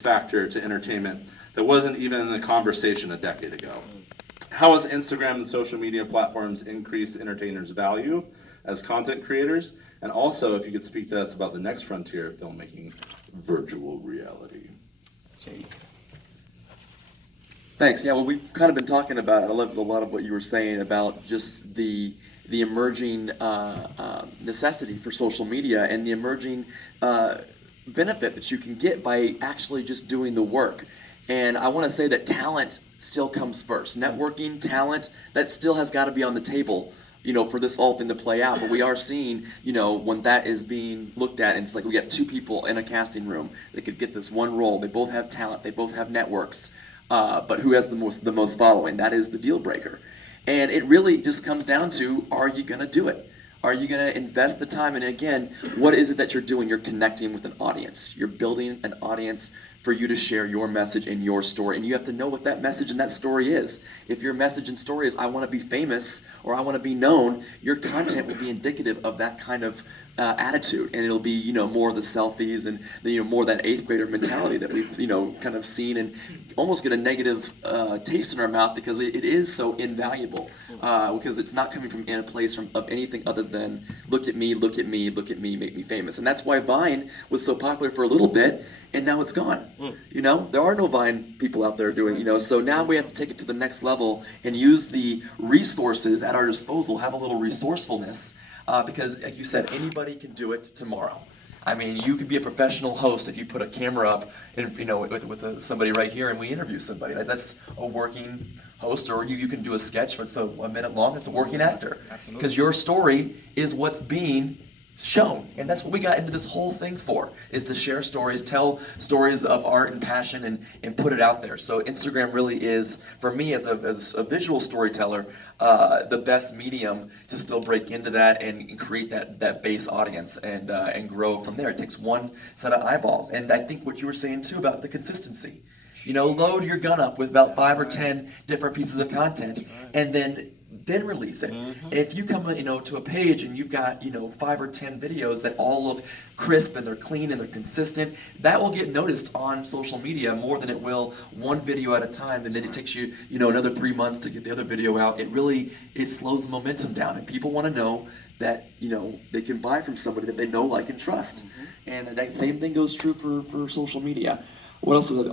factor to entertainment that wasn't even in the conversation a decade ago. How has Instagram and social media platforms increased entertainers' value as content creators? And also, if you could speak to us about the next frontier of filmmaking, virtual reality. Okay. Thanks. Yeah, well, we've kind of been talking about, I love a lot of what you were saying about just the emerging necessity for social media and the emerging benefit that you can get by actually just doing the work. And I want to say that talent still comes first. Networking, talent, that still has got to be on the table, for this whole thing to play out. But we are seeing, when that is being looked at, and it's like we got two people in a casting room that could get this one role. They both have talent, they both have networks, but who has the most following? That is the deal breaker. And it really just comes down to, are you going to do it? Are you going to invest the time? And again, what is it that you're doing? You're connecting with an audience. You're building an audience for you to share your message and your story. And you have to know what that message and that story is. If your message and story is, I want to be famous or I want to be known, your content will be indicative of that kind of attitude. And it'll be, more of the selfies and more that 8th grader mentality that we've, kind of seen and almost get a negative taste in our mouth because it is so invaluable because it's not coming from in a place of anything other than look at me, look at me, look at me, make me famous. And that's why Vine was so popular for a little bit and now it's gone. There are no Vine people out there doing, so now we have to take it to the next level and use the resources at our disposal, have a little resourcefulness, because like you said, anybody can do it tomorrow. I mean, you could be a professional host if you put a camera up and with somebody right here and we interview somebody. That's a working host, or you can do a sketch that's a minute long. It's a working actor. Absolutely. Because your story is what's being shown, and that's what we got into this whole thing for, is to share stories, tell stories of art and passion, and put it out there. So Instagram really is, for me as a visual storyteller, the best medium to still break into that and create that base audience and grow from there. It takes one set of eyeballs, and I think what you were saying too about the consistency. Load your gun up with about 5 or 10 different pieces of content, and then release it. If you come to a page and you've got 5 or 10 videos that all look crisp and they're clean and they're consistent, that will get noticed on social media more than it will one video at a time, and then it takes you another 3 months to get the other video out. It slows the momentum down, and people want to know that they can buy from somebody that they know, like, and trust. And that same thing goes true for social media. What else was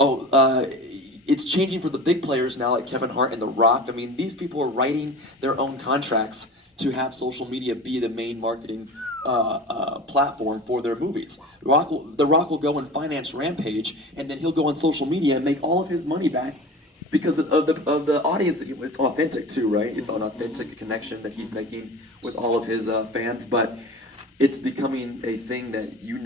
it's changing for the big players now, like Kevin Hart and The Rock. I mean, these people are writing their own contracts to have social media be the main marketing platform for their movies. The Rock will go and finance Rampage, and then he'll go on social media and make all of his money back because of the audience. It's authentic too, right? It's an authentic connection that he's making with all of his fans, but it's becoming a thing that you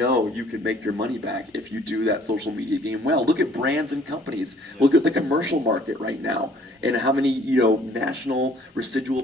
can make your money back if you do that social media game well. Look at brands and companies. Look at the commercial market right now and how many national residual